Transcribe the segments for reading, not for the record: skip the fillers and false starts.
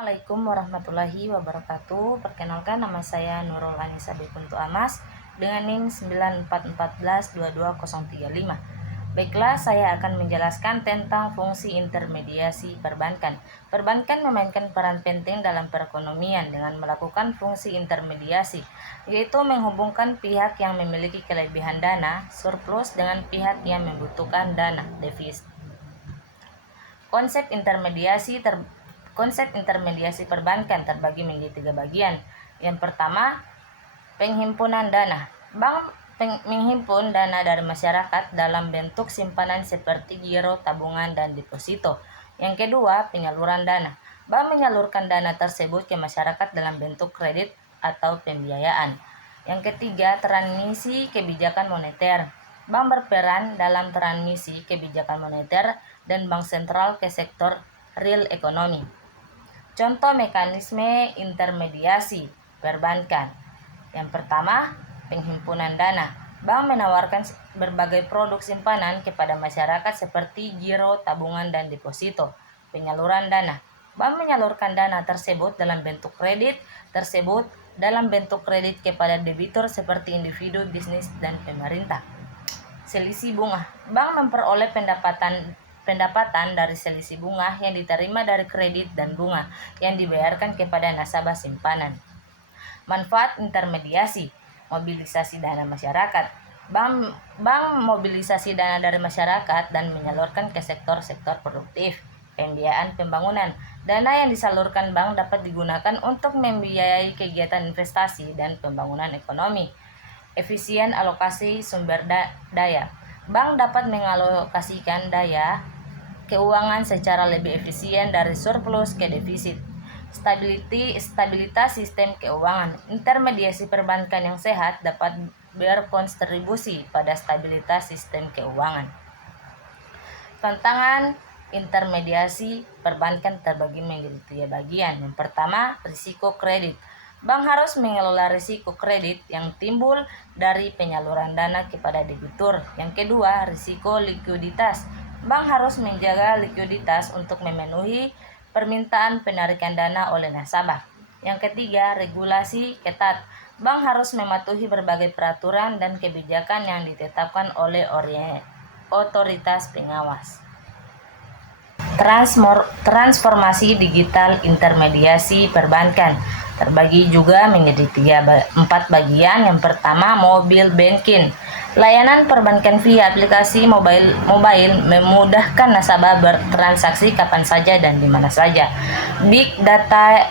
Assalamualaikum warahmatullahi wabarakatuh. Perkenalkan, nama saya Nurul Anissa Bikuntu Amas dengan NIM 94142235. Baiklah, saya akan menjelaskan tentang fungsi intermediasi perbankan. Perbankan memainkan peran penting dalam perekonomian dengan melakukan fungsi intermediasi, yaitu menghubungkan pihak yang memiliki kelebihan dana surplus dengan pihak yang membutuhkan dana defisit. Konsep intermediasi perbankan terbagi menjadi 3 bagian. Yang pertama, penghimpunan dana. Bank menghimpun dana dari masyarakat dalam bentuk simpanan seperti giro, tabungan, dan deposito. Yang kedua, penyaluran dana. Bank menyalurkan dana tersebut ke masyarakat dalam bentuk kredit atau pembiayaan. Yang ketiga, transmisi kebijakan moneter. Bank berperan dalam transmisi kebijakan moneter dan bank sentral ke sektor real ekonomi. Contoh mekanisme intermediasi perbankan. Yang pertama, penghimpunan dana. Bank menawarkan berbagai produk simpanan kepada masyarakat seperti giro, tabungan, dan deposito. Penyaluran dana. Bank menyalurkan dana tersebut dalam bentuk kredit kepada debitur seperti individu, bisnis, dan pemerintah. Selisih bunga. Bank memperoleh pendapatan dari selisih bunga yang diterima dari kredit dan bunga yang dibayarkan kepada nasabah simpanan. Manfaat intermediasi, mobilisasi dana masyarakat. Bank mobilisasi dana dari masyarakat dan menyalurkan ke sektor-sektor produktif. Pembiayaan pembangunan. Dana yang disalurkan bank dapat digunakan untuk membiayai kegiatan investasi dan pembangunan ekonomi. Efisien alokasi sumber daya. Bank dapat mengalokasikan daya keuangan secara lebih efisien dari surplus ke defisit. Stabilitas sistem keuangan. Intermediasi perbankan yang sehat dapat berkontribusi pada stabilitas sistem keuangan. Tantangan intermediasi perbankan terbagi menjadi 3 bagian. Yang pertama, risiko kredit. Bank harus mengelola risiko kredit yang timbul dari penyaluran dana kepada debitur. Yang kedua, risiko likuiditas. Bank harus menjaga likuiditas untuk memenuhi permintaan penarikan dana oleh nasabah. Yang ketiga, regulasi ketat. Bank harus mematuhi berbagai peraturan dan kebijakan yang ditetapkan oleh otoritas pengawas. Transformasi digital intermediasi perbankan terbagi juga menjadi 4 bagian. Yang pertama, mobile banking. Layanan perbankan via aplikasi mobile memudahkan nasabah bertransaksi kapan saja dan di mana saja. Big data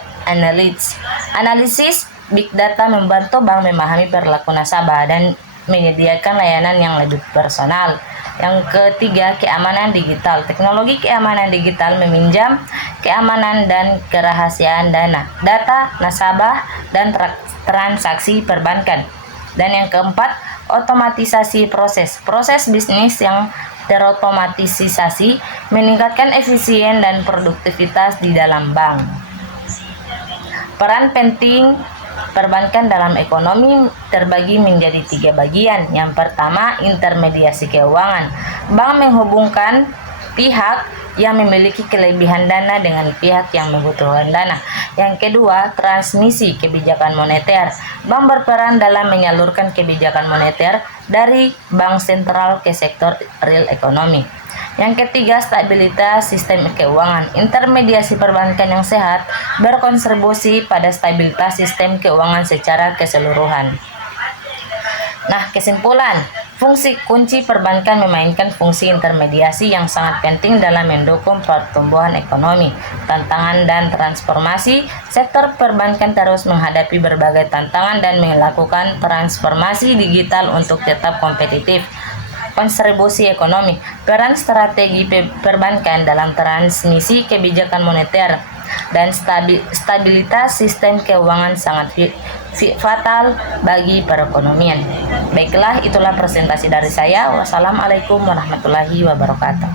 analisis big data membantu bank memahami perilaku nasabah dan menyediakan layanan yang lebih personal. Yang ketiga, keamanan digital. Teknologi keamanan digital meminjam keamanan dan kerahasiaan data nasabah dan transaksi perbankan. Dan yang keempat, otomatisasi proses bisnis yang terotomatisasi meningkatkan efisien dan produktivitas di dalam bank. Peran penting perbankan dalam ekonomi terbagi menjadi 3 bagian. Yang pertama, intermediasi keuangan. Bank menghubungkan pihak yang memiliki kelebihan dana dengan pihak yang membutuhkan dana. Yang kedua, transmisi kebijakan moneter. Bank berperan dalam menyalurkan kebijakan moneter dari bank sentral ke sektor real ekonomi. Yang ketiga, stabilitas sistem keuangan. Intermediasi perbankan yang sehat berkontribusi pada stabilitas sistem keuangan secara keseluruhan. Nah, kesimpulan, fungsi kunci perbankan memainkan fungsi intermediasi yang sangat penting dalam mendukung pertumbuhan ekonomi. Tantangan dan transformasi, sektor perbankan terus menghadapi berbagai tantangan dan melakukan transformasi digital untuk tetap kompetitif. Kontribusi ekonomi, peran strategi perbankan dalam transmisi kebijakan moneter dan stabilitas sistem keuangan sangat fatal bagi perekonomian. Baiklah, itulah presentasi dari saya. Wassalamualaikum warahmatullahi wabarakatuh.